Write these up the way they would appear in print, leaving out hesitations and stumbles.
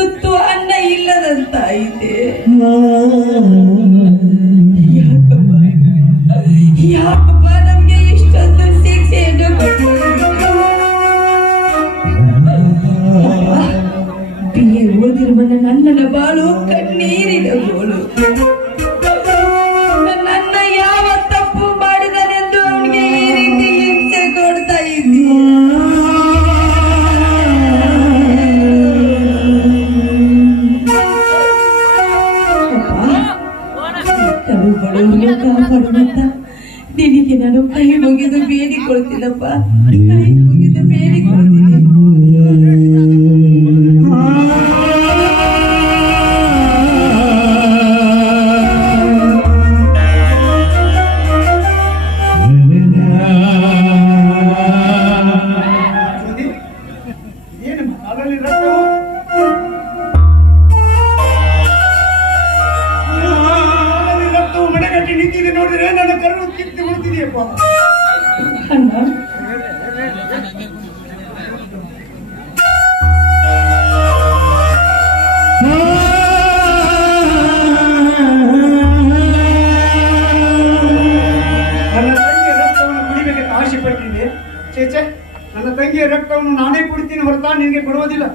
ತುತ್ತು ಅನ್ನ ಇಲ್ಲದಂತಾಯಿತೆ. ಯಾಕಪ್ಪ ನಮ್ಗೆ ಇಷ್ಟೊಂದು ಶಿಕ್ಷೆಯನ್ನು ಬಿಎ ಓದಿರುವ ನನ್ನನ ಬಾಳು ಕಣ್ಣೀರಿನ ಗೋಳು. ನನ್ನ ಯಾವ ತಪ್ಪು ಮಾಡಿದನೆಂದು ಅವನಿಗೆ ಈ ರೀತಿ ಹಿಂಸೆ ಕೊಡ್ತಾ ಇದ್ದೀನಿ. ಕಾಪಾಡುವಂತ ನಿನಗೆ ನಾನು ಕೈ ಮುಗಿದು ಬೇಡಿಕೊಳ್ತೀನಪ್ಪ, ಕೈ ಮುಗಿದು ಬೇಡಿಕೊಳ್ತೀನಿ. ನೋಡಿದ್ರೆ ನನ್ನ ಕರುಳು ಕಿತ್ತು ಬಿಡ್ತಿದೆಯಪ್ಪ. ಅಣ್ಣ ನನ್ನ ತಂಗಿಯ ರಕ್ತವನ್ನು ಕುಡಿಬೇಕಂತ ಆಸೆ ಪಡ್ತೀನಿ. ಚೇಚೆ, ನನ್ನ ತಂಗಿಯ ರಕ್ತವನ್ನು ನಾನೇ ಕುಡಿತೀನಿ ಹೊರತಾ ನಿನಗೆ ಕೊಡುವುದಿಲ್ಲ.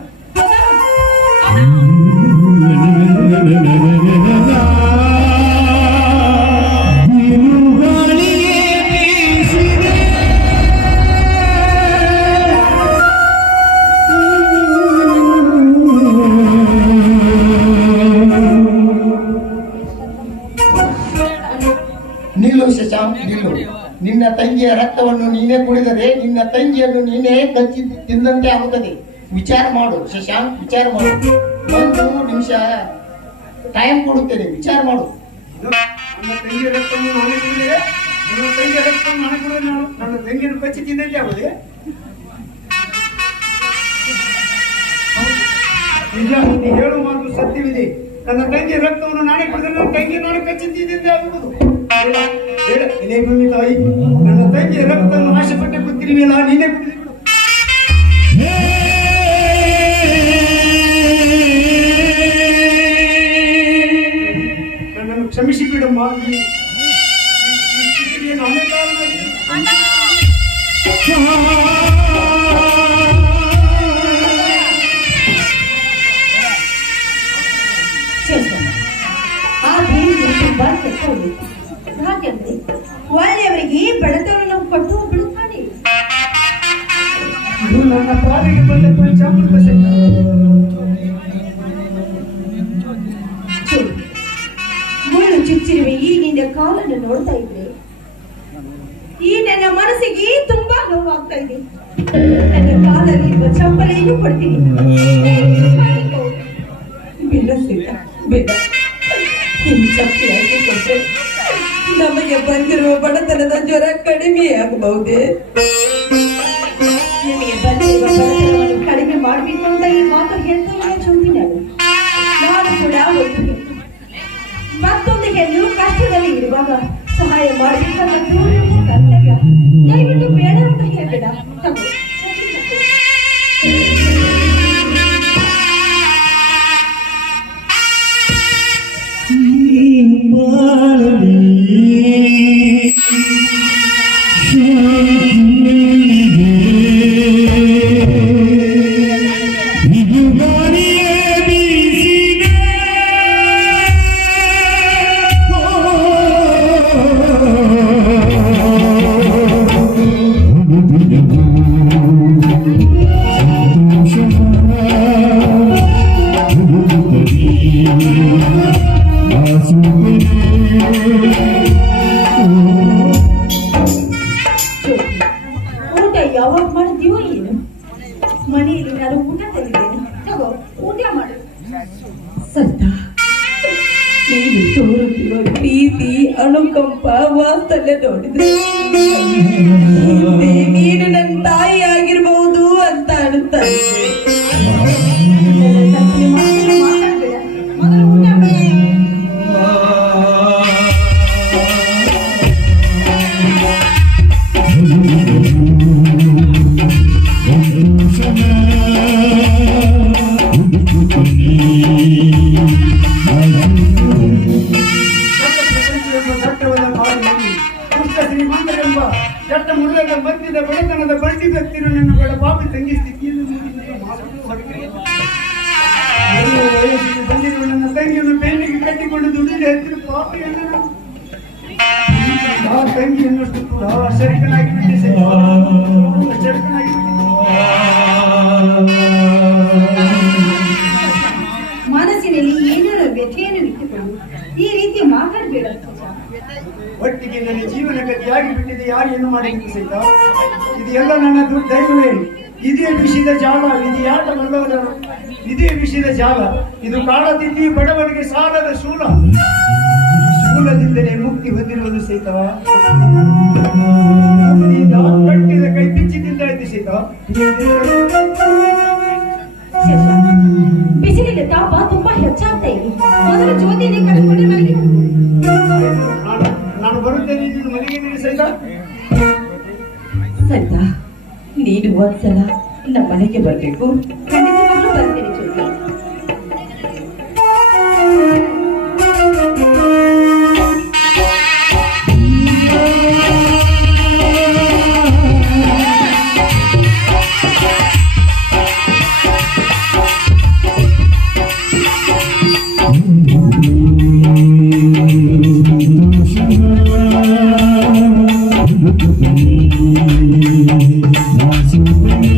ನಿಲ್ಲು ಶಶಾಂಕ್, ನಿಲ್ಲು. ನಿನ್ನ ತಂಗಿಯ ರಕ್ತವನ್ನು ನೀನೇ ಕುಡಿದರೆ ನಿನ್ನ ತಂಗಿಯನ್ನು ನೀನೇ ಕಚ್ಚಿ ತಿಂದಂತೆ ಆಗುತ್ತದೆ. ವಿಚಾರ ಮಾಡು ಶಶಾಂಕ್, ವಿಚಾರ ಮಾಡು. 1 ನಿಮಿಷ ಟೈಮ್ ಕೊಡುತ್ತೇನೆ, ವಿಚಾರ ಮಾಡು. ನನ್ನ ತಂಗಿಯ ರಕ್ತವನ್ನು ನಾನೇ ಕುಡಿದರೆ, ನನ್ನ ತಂಗಿಯ ರಕ್ತವನ್ನು ನಾನೇ ಕುಡಿದರೆ ನನ್ನ ತಂಗಿಯನ್ನು ಕಚ್ಚಿ ತಿಂದಂತೆ ಆಗುದೇ? ನಿಜ, ನೀನು ಹೇಳುವ ಮಾತು ಸತ್ಯವಿದೆ. ನನ್ನ ತಂಗಿಯ ರಕ್ತವನ್ನು ನಾನೇ ಕುಡಿದರೆ ನನ್ನ ತಂಗಿ ನಾನೇ ಕಚ್ಚಿ ತಿಂದಂತೆ ಆಗುವುದು. ಬೇಡ, ಇದೇ ಭೂಮಿ ತಾಯಿ, ನನ್ನ ತಂಗಿಯ ರಕ್ತವನ್ನು ಆಸೆ ಪಟ್ಟೆ ಗೊತ್ತಿರಲಿಲ್ಲ, ನೀನೇ ಕುಡಿದು ಬಿಡು. ನನ್ನನ್ನು ಕ್ಷಮಿಸಿ ಬಿಡಮ್ಮ. ನಾನೇ ಕಾರಣ. ಹಾಗೆಂದ್ರೆ ಒಳ್ಳೆಯವರಿಗೆ ಬಡತನವನ್ನು ಕೊಟ್ಟು ಬಿಡುತ್ತಾನೆ. ನನ್ನ ಪಾಲಿಗೆ ಬಂದ ಪಂಚಾಮೃತ ಮುಳ್ಳು ಚುಚ್ಚಿರುವೆ ಈ ನಿನ್ನ ಕಾಲನ್ನು ನೋಡ್ತಾ ಇದ್ರೆ ಈ ನನ್ನ ಮನಸ್ಸಿಗೆ ತುಂಬಾ ನೋವಾಗ್ತಾ ಇದೆ. ನನ್ನ ಕಾಲಲ್ಲಿ ಇರುವ ಚಪ್ಪಲಿಯನ್ನು ಕೊಡ್ತೀನಿ. ಬೇಡ ಸೀತಾ, ಬೇಡ. ಈ ಚಪ್ಪಲಿ ಹಾಕಿ ಕೊಟ್ಟರೆ ನಮಗೆ ಬಂದಿರುವ ಬಡತನದ ಜ್ವರ ಕಡಿಮೆ ಆಗಬಹುದೇ? ನಿಮಗೆ ಬಂದಿರುವ ಬಡತನವನ್ನು ಕಡಿಮೆ ಮಾಡಬೇಕು ಅಂತ ಈ ಮಾತು ಹೇಳ್ತಾ ಇಲ್ಲ ಜ್ಯೋತಿ. ನಾನು ಕೂಡ ಒಂದು ಮತ್ತೊಂದು ಹೆಣ್ಣು ಕಷ್ಟದಲ್ಲಿ ಇರುವಾಗ ಸಹಾಯ ಮಾಡಬೇಕನ್ನ ಕರ್ತವ್ಯ. ದಯವಿಟ್ಟು ಬೇಡ ಅಂತ ಹೇಳ್ಬೇಡ. ಊಟ ಯಾವಾಗ ಮಾಡ್ತೀವೋ ಏನು? ಮನೆಯಲ್ಲಿ ನಾನು ಊಟ ತಂದಿದ್ದೇನೆ, ತಗೋ ಊಟ ಮಾಡು. ಸತ್ತ ನೀನು ತೋರುತ್ತಿರುವ ಪ್ರೀತಿ, ಅನುಕಂಪ, ವಾತ್ಸಲ್ಯ ನೋಡಿದ್ರೆ ನೀನು ನನ್ನ ತಾಯಿ ಆಗಿರಬಹುದು ಅಂತ ಅನಿಸ್ತಾರೆ. ಮೊದಲು ಊಟ ಮಾಡಿ. Thank you. ತಂಗಿಯನ್ನು ಬೆನ್ನಿಗೆ ಕಟ್ಟಿಕೊಂಡು ದುಡಿದು ಎತ್ತಿನ ಪಾಪ ಎಲ್ಲ ಆ ತಂಗಿಯನ್ನಷ್ಟು ಕೂಡ ಶರೀಕನಾಗಿ ಬಿಟ್ಟೆ ಶರೀಕನಾಗಿ ಮನಸ್ಸಿನಲ್ಲಿ ಏನೇನೋ ವ್ಯಥೆಯನ್ನು ಇಟ್ಟುಕೊಂಡು ಈ ರೀತಿ ಮಾತಾಡಬೇಡ. ಒಟ್ಟಿಗೆ ನನ್ನ ಜೀವನ ಗತಿಯಾಗಿ ಬಿಟ್ಟಿದೆ. ಯಾರು ಏನು ಮಾಡಿದ್ದು ಸಹಿತ ಇದು ಎಲ್ಲ ನನ್ನ ದುರ್ದೈವವೇ. ಇದೇ ವಿಷಯದ ಜಾಲ, ವಿಧಿಯಾಟ ಬಲ್ಲವರರು, ಇದೇ ವಿಷಯದ ಜಾಲ. ಇದು ಕಾಲದಲ್ಲಿ ಬಡವನಿಗೆ ಸಾಲದ ಶೂಲ, ಶೂಲದಿಂದಲೇ ಮುಕ್ತಿ ಹೊಂದಿರುವುದು ಸಹಿತ. ಕಟ್ಟಿದ ಕೈ ಬಿಚ್ಚಿದಿಂದ ಆಯ್ತು ಸಹಿತ. ಬಿಸಿಲಿನ ತಾಪ ತುಂಬಾ ಹೆಚ್ಚಾಗ್ತಾ ಇದೆ. ಮೊದಲು ಜ್ಯೋತಿನೇ ಕಟ್ಕೊಂಡ್ರೆ ಮನೆಗೆ ನಾನು ಬರುತ್ತೇನೆ ನಿನ್ನ ಮನೆಗೆ ಸಹಿತ. ಸರಿತಾ, ನೀನು ಒಂದ್ಸಲ ನಮ್ಮ ಮನೆಗೆ ಬರ್ಬೇಕು. ಖಂಡಿತವಾಗ್ಲೂ ಬರ್ತೇನೆ ಜ್ಯೋತಿ. Thank you.